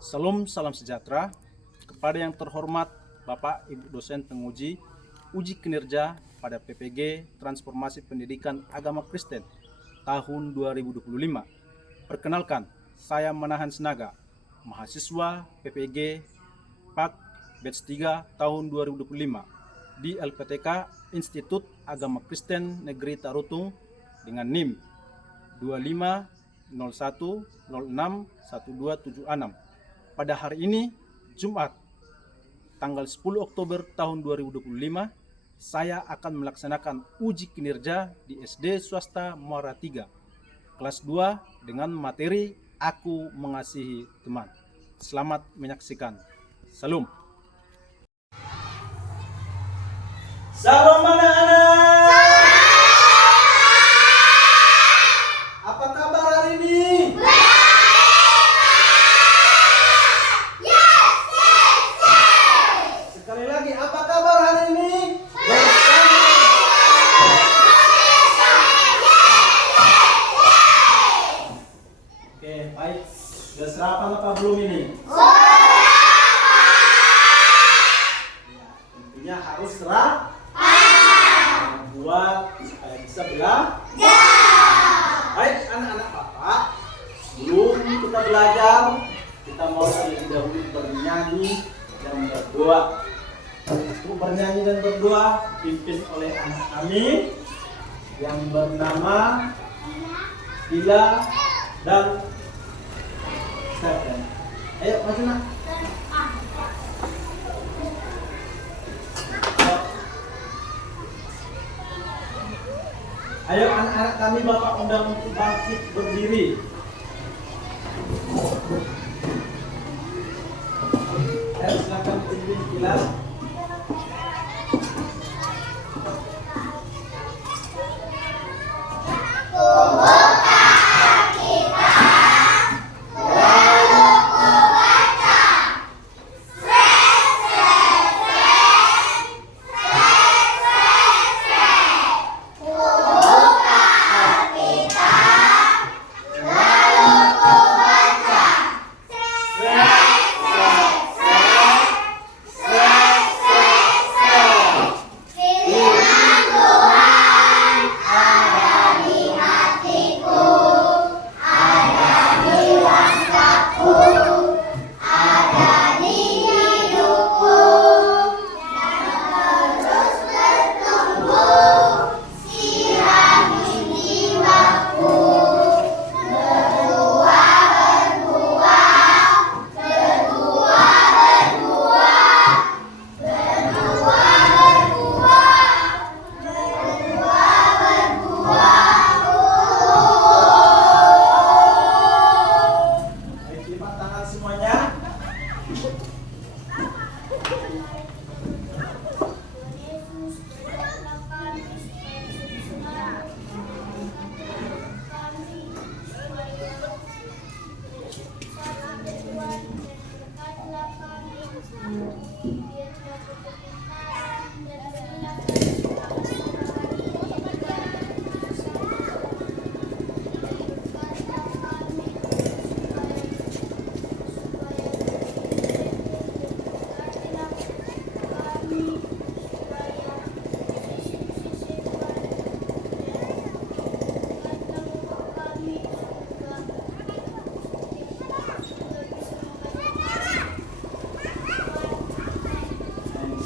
Salam sejahtera kepada yang terhormat Bapak Ibu dosen penguji uji kinerja pada PPG Transformasi Pendidikan Agama Kristen tahun 2025. Perkenalkan, saya Manahan Senaga, mahasiswa PPG PAK Batch 3 tahun 2025 di LPTK Institut Agama Kristen Negeri Tarutung dengan NIM 2501061276. Pada hari ini, Jumat, tanggal 10 Oktober tahun 2025, saya akan melaksanakan uji kinerja di SD Swasta Muara 3, kelas 2 dengan materi Aku Mengasihi Teman. Selamat menyaksikan. Salam. Salam anak-anak. Apa kabar hari ini? Sekali lagi, apa kabar hari ini? Oke, baik. Sudah sarapan apa belum ini? Intinya harus buat supaya bisa belajar. Baik anak-anak Bapak, sebelum kita belajar, kita mau terlebih dahulu bernyanyi dan berdoa. Untuk bernyanyi dan berdoa dipimpin oleh anak kami yang bernama Dila dan Stephen. Ayo maju nak. Ayo anak-anak kami Bapak undang untuk bangkit berdiri. Ayo silakan berdiri Dila.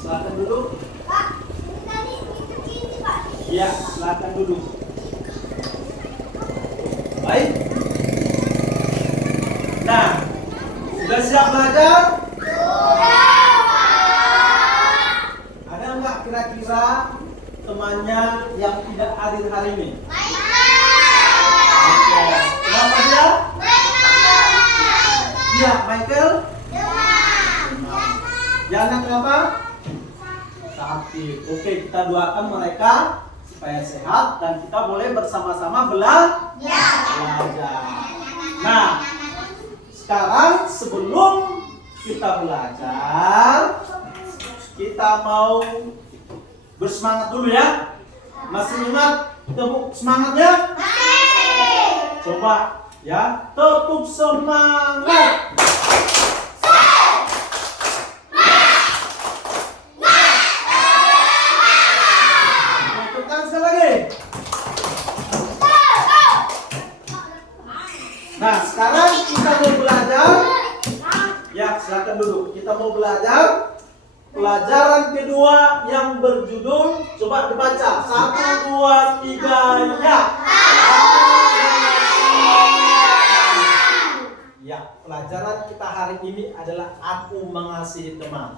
Silakan duduk. Pak, ini tadi ini Pak. Iya, silakan duduk. Baik. Nah, sudah siap belajar? Sudah, Pak. Ada nggak kira-kira temannya yang tidak hadir hari ini? Oke. Kenapa dia? Iya, Michael. Jana kenapa? Sakit. Oke, kita doakan mereka supaya sehat dan kita boleh bersama-sama belajar. Nah, sekarang sebelum kita belajar, kita mau bersemangat dulu ya. Masih ingat tepuk semangatnya? Coba ya, tepuk semangat. kita mau belajar. Ya, silakan duduk. Kita mau belajar pelajaran kedua yang berjudul, coba dibaca. 1, 2, 3, ya. Ya, pelajaran kita hari ini adalah aku mengasihi teman.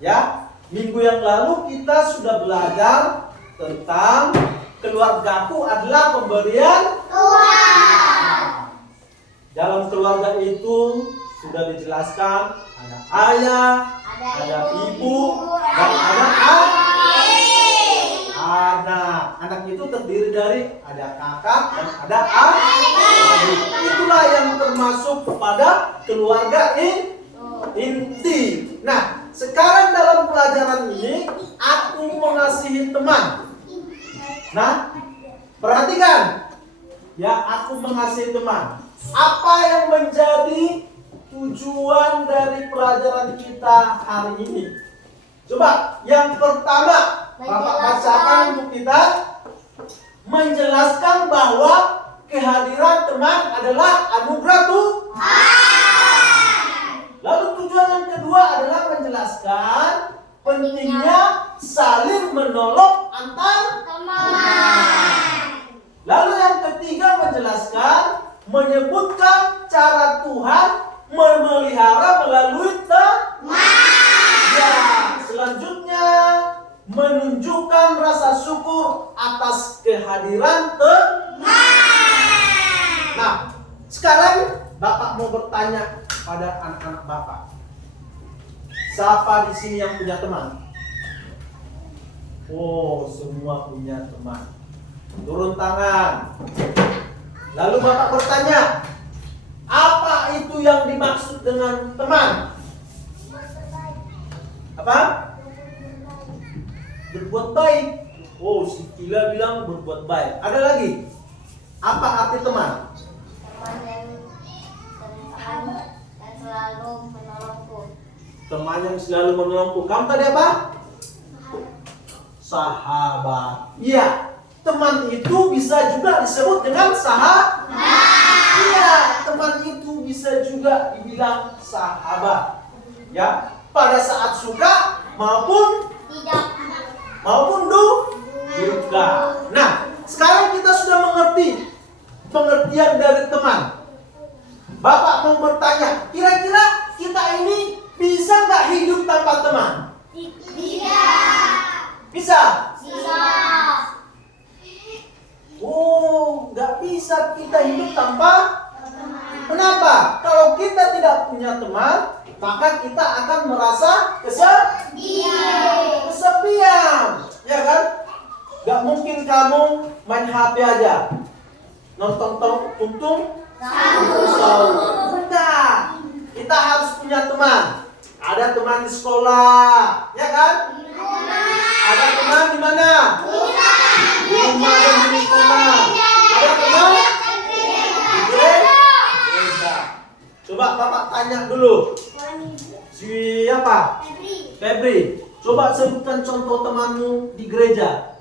Ya, minggu yang lalu kita sudah belajar tentang keluargaku adalah pemberian Tuhan. Dalam keluarga itu sudah dijelaskan ada ayah, ada ibu, dan ada anak. Anak itu terdiri dari ada kakak dan ada adik. Itulah yang termasuk kepada keluarga inti. Nah, sekarang dalam pelajaran ini aku mengasihi teman. Nah, perhatikan. Ya, aku mengasihi teman. Apa yang menjadi tujuan dari pelajaran kita hari ini? Coba, yang pertama, Bapak bacakan untuk kita, menjelaskan bahwa kehadiran teman adalah anugerah Tuhan. Lalu tujuan yang kedua adalah menjelaskan pentingnya saling menolong antar teman. Lalu yang ketiga menjelaskan, menyebutkan cara Tuhan memelihara melalui teman. Ya, selanjutnya menunjukkan rasa syukur atas kehadiran teman. Nah, sekarang Bapak mau bertanya pada anak-anak Bapak. Siapa di sini yang punya teman? Oh, semua punya teman. Turun tangan. Lalu Bapak bertanya, apa itu yang dimaksud dengan teman? Apa? Berbuat baik. Oh, si Kila bilang berbuat baik. Ada lagi? Apa arti teman? Teman yang selalu menolongku. Teman yang selalu menolongku. Kamu tadi apa? Sahabat. Iya, teman itu bisa juga disebut dengan sahabat. Iya, teman itu bisa juga dibilang sahabat. Ya, pada saat suka maupun Tidak. duka. Nah, sekarang kita sudah mengerti pengertian dari teman. Bapak mau bertanya, kira-kira kita ini bisa nggak hidup tanpa teman? Tidak. Bisa? Tidak. Oh, nggak bisa kita hidup tanpa. Kenapa? Kalau kita tidak punya teman, maka kita akan merasa kesepian, ya kan? Gak mungkin kamu main HP aja, nonton tuntung. Enggak. Kita harus punya teman. Ada teman di sekolah, ya kan? Ada teman di mana? Di rumah dan di sekolah. Ada teman di gereja. Coba Bapak tanya dulu. Siapa? Febri. Coba sebutkan contoh temanmu di gereja.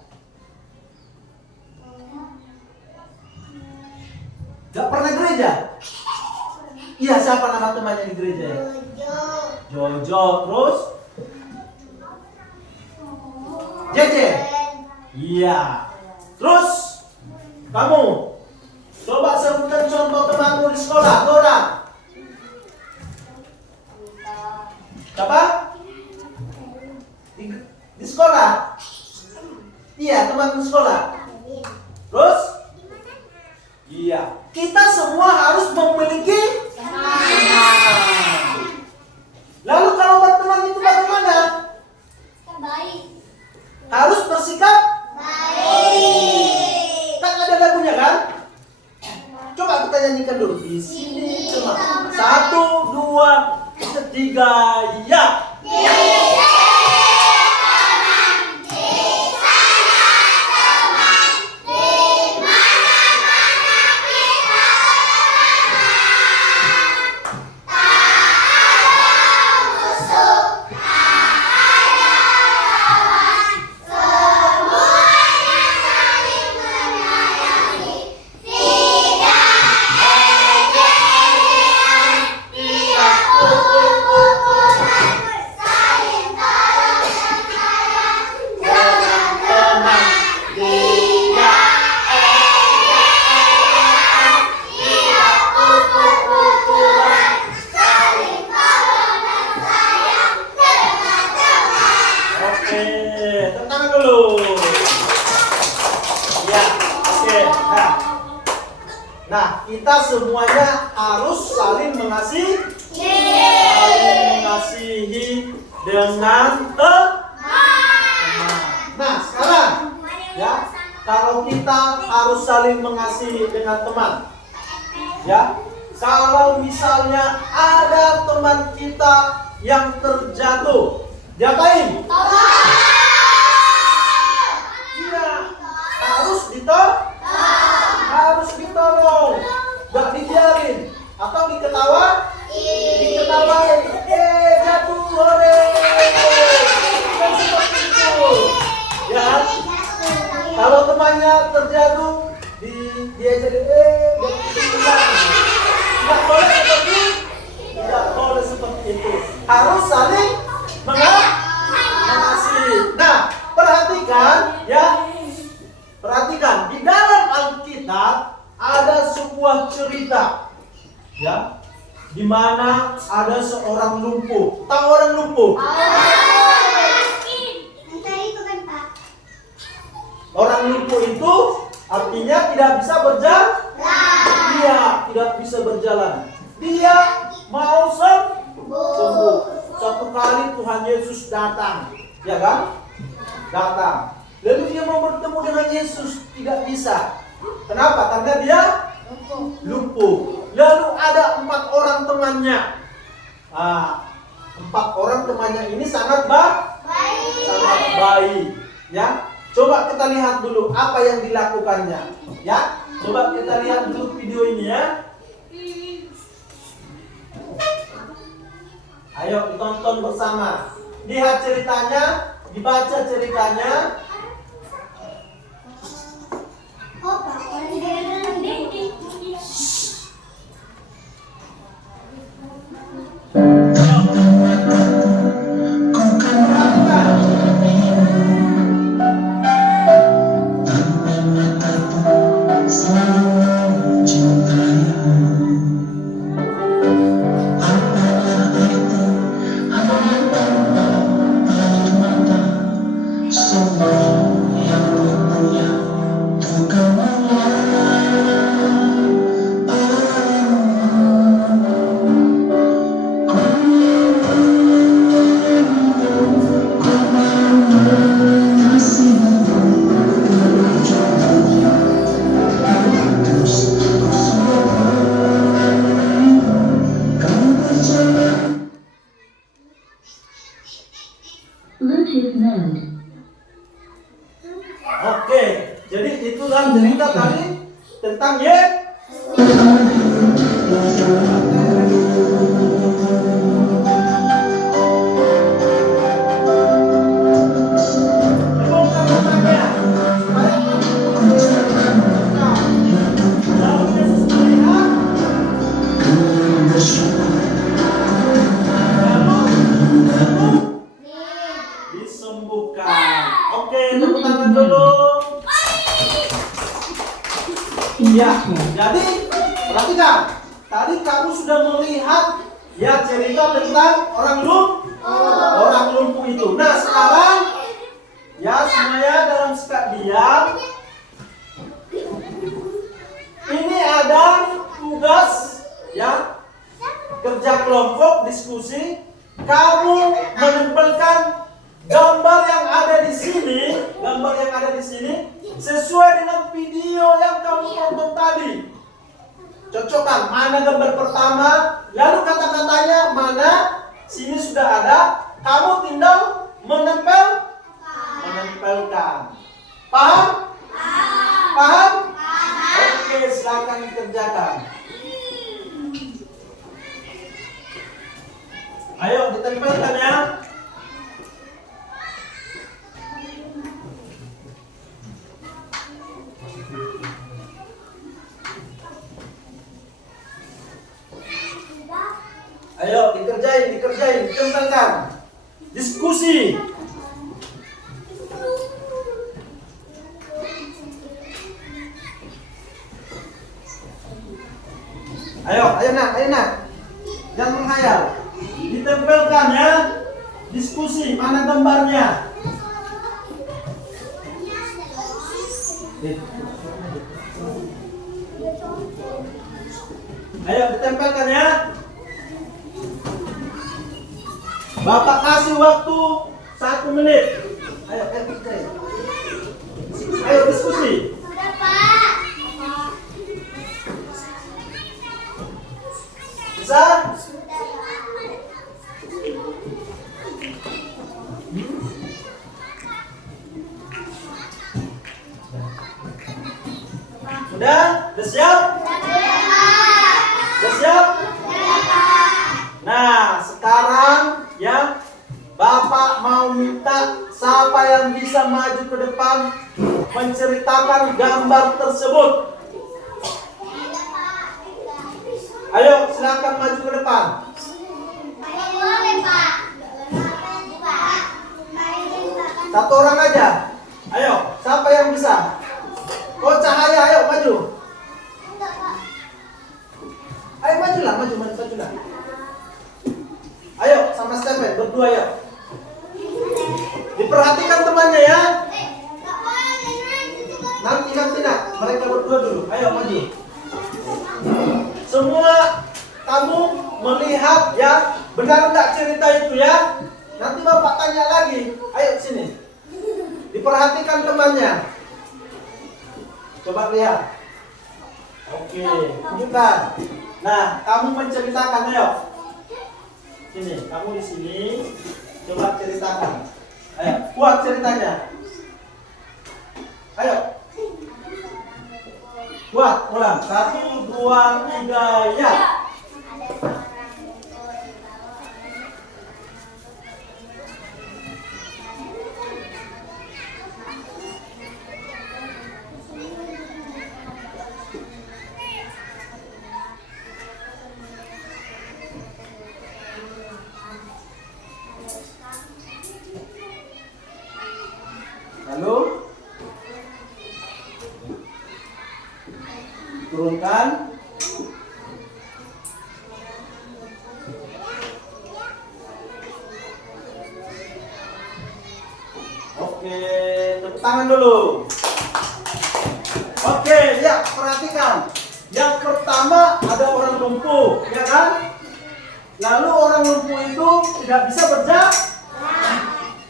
Gak pernah gereja? Iya, siapa nama temannya di gereja? Jojo. Terus? Jeje. Iya. Terus? Kamu? Coba sebutkan contoh temanmu di sekolah. Dora. Siapa? Di sekolah? Iya, teman di sekolah. Terus? Iya. Kita semua harus memiliki teman. Lalu kalau berteman itu bagaimana? Baik. Harus bersikap Baik. kan ada lagunya kan? Coba kita nyanyikan dulu. Di sini teman. 1, 2, 3, ya. semuanya harus saling mengasihi. Saling mengasihi dengan teman. Nah, sekarang ya, kalau kita harus saling mengasihi dengan teman, ya, kalau misalnya ada teman kita yang terjatuh, diapain? Iya, harus ditolong, gak dibiarin atau diketawain, jatuh, hore, kan seperti itu, ya. Kalau temannya terjatuh, dia jadi tidak boleh seperti itu. Harus saling mengasihi. Nah, perhatikan di dalam Alkitab ada sebuah cerita, ya, di mana ada seorang lumpuh. Tahu orang lumpuh? Orang lumpuh itu artinya tidak bisa berjalan. Dia tidak bisa berjalan. Dia mau sembuh. Satu kali Tuhan Yesus datang, ya kan? Datang. Lalu dia mau bertemu dengan Yesus, tidak bisa. Kenapa? Karena dia lumpuh. Lalu ada 4 orang temannya. 4 orang temannya ini sangat baik, ya. Coba kita lihat dulu apa yang dilakukannya, ya. Coba kita lihat dulu video ini, ya. Ayo ditonton bersama. Lihat ceritanya, dibaca ceritanya. Oke, jadi itulah cerita tadi tentang disembuhkan. Oke, tepuk tangan dulu. Ya, jadi perhatikan. Tadi kamu sudah melihat ya cerita tentang orang lumpuh itu. Nah, sekarang ya semuanya dalam sikap diam. Ini ada tugas ya, kerja kelompok, diskusi. Kamu menempelkan gambar yang ada di sini, sesuai dengan video yang kamu tonton tadi. Cocokkan mana gambar pertama, lalu kata-katanya mana, sini sudah ada, kamu tinggal menempelkan. Paham? Paham? Oke, silakan dikerjakan. Ayo ditempelkan ya. Ayo dikerjain, ditempelkan. Diskusi. Ayo nak. Jangan menghayal. Ditempelkan ya. Diskusi, mana gambarnya? Ayo ditempelkan ya. Bapak kasih waktu 1 menit. Ayo, ayo diskusi. Sudah, Pak. Bisa? Sudah, Pak. Sudah? Sudah siap? Sudah, Pak. Sudah siap? Sudah, Pak. Nah, sekarang ya Bapak mau minta siapa yang bisa maju ke depan menceritakan gambar tersebut. Ayo, silakan maju ke depan. Boleh, Pak. Pak. Satu orang aja. Ayo, siapa yang bisa? Oh, Cahaya, ayo maju. Ayo majulah, majulah. Ayo, sama Stephen, berdua ya. Diperhatikan temannya ya. Nanti nak. Mereka berdua dulu. Ayo maju. Semua kamu melihat ya, benar nggak cerita itu ya? Nanti Bapak tanya lagi. Ayo sini. Diperhatikan temannya. Coba lihat. Oke, tunjukkan. Nah, kamu menceritakan, ayo. Sini, kamu di sini. Coba ceritakan. Ayo, kuat ceritanya. Ayo. Kuat, ulang. 1, 2, 3, ya. Lalu turunkan. Oke, tepuk tangan dulu. Oke, ya perhatikan. Yang pertama ada orang lumpuh, ya kan? Lalu orang lumpuh itu tidak bisa berjalan.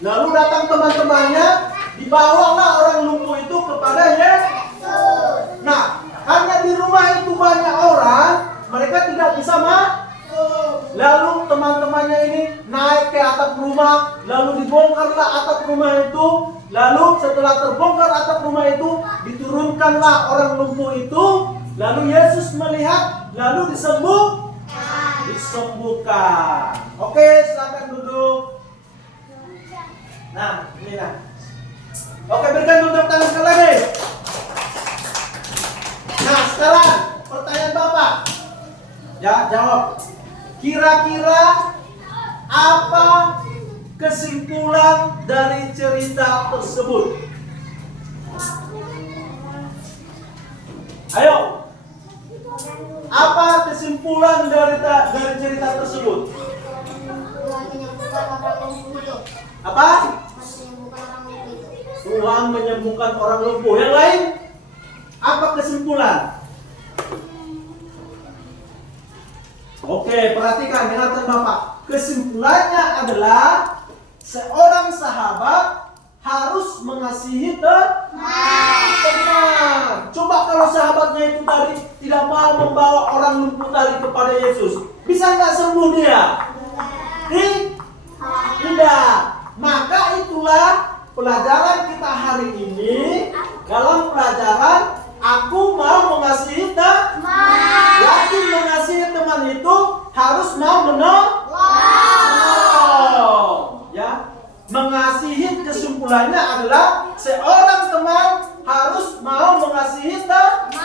Lalu datang teman-temannya, dibawalah orang lumpuh itu kepada Yesus. Nah, karena di rumah itu banyak orang, mereka tidak bisa masuk. Lalu teman-temannya ini naik ke atap rumah, lalu dibongkarlah atap rumah itu. Lalu setelah terbongkar atap rumah itu, diturunkanlah orang lumpuh itu. Lalu Yesus melihat, lalu disembuhkan. Oke, silakan duduk. Nah, ini nah. Oke, berikan tepuk tangan sekali lagi. Nah, sekarang pertanyaan Bapak. Ya, jawab. Kira-kira apa kesimpulan dari cerita tersebut? Ayo. Apa kesimpulan dari cerita tersebut? Apa? Tuhan menyembuhkan orang lumpuh. Yang lain? Apa kesimpulan? Oke, perhatikan, dengarkan Bapak. Kesimpulannya adalah seorang sahabat harus mengasihi teman. Coba kalau sahabatnya itu tadi tidak mau membawa orang lumpuh tadi kepada Yesus, bisa nggak sembuh dia? Tidak. Maka itulah pelajaran kita hari ini. Dalam pelajaran aku mau mengasihi teman. Yakin mengasihi teman itu harus mau menolong. Ya, mengasihi kesimpulannya adalah seorang teman harus mau mengasihi teman.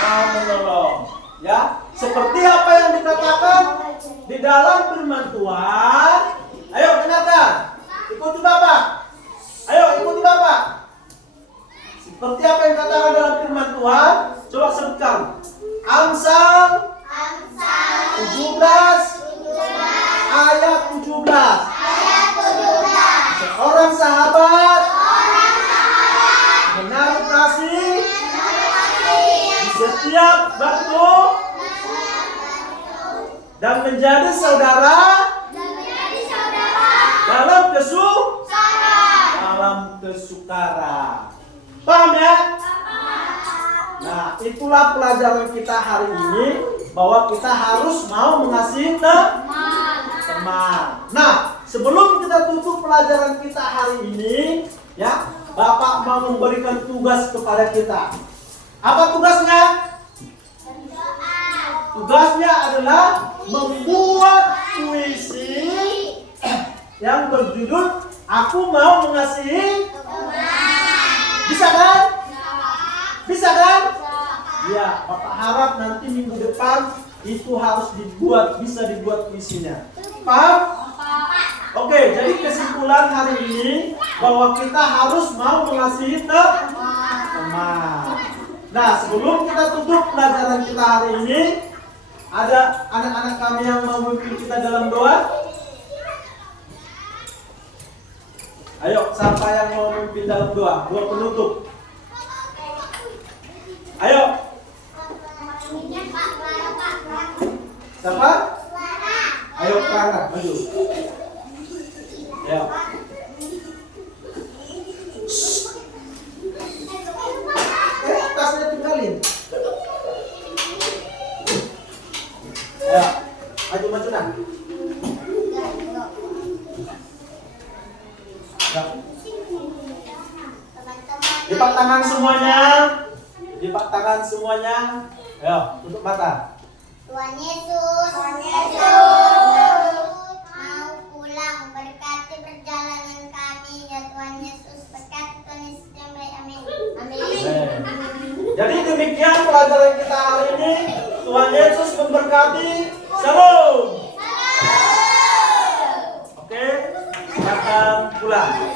Mau menolong. Ya, seperti apa yang dikatakan di dalam firman Tuhan. Ayo dengarkan. Ikuti Bapak. Ayo ikuti Bapak. Seperti apa yang dikatakan dalam firman Tuhan, coba sebutkan. Amsal 17 ayat 17. Seorang sahabat menaruh kasih di setiap waktu menjadi saudara dalam kesukara. Paham ya? Nah, itulah pelajaran kita hari ini, bahwa kita harus mau mengasihi teman. Nah, sebelum kita tutup pelajaran kita hari ini, ya, Bapak mau memberikan tugas kepada kita. Apa tugasnya? Tugasnya adalah membuat puisi yang berjudul Aku Mau Mengasihi. Bisa kan? Bisa kan? Ya, Bapak harap nanti minggu depan itu harus bisa dibuat puisinya. Paham? Oke, jadi kesimpulan hari ini bahwa kita harus mau mengasihi teman. Nah, sebelum kita tutup pelajaran kita hari ini, ada anak-anak kami yang mau memimpin kita dalam doa. Ayo, siapa yang mau memimpin dalam doa? Doa penutup. Ayo. Siapa? Ayo, Clara, maju. Ayo. Tasnya tinggalin. Ayo, maju nah. Ya. Lipat tangan semuanya. Lipat tangan semuanya. Ayo, tutup mata. Tuhan Yesus, mau pulang, berkati perjalanan kami ya Tuhan Yesus, berkati Tuhan Yesus yang baik, amin. Jadi demikian pelajaran kita hari ini. Tuhan Yesus memberkati. Shalom. Oke, silakan pulang.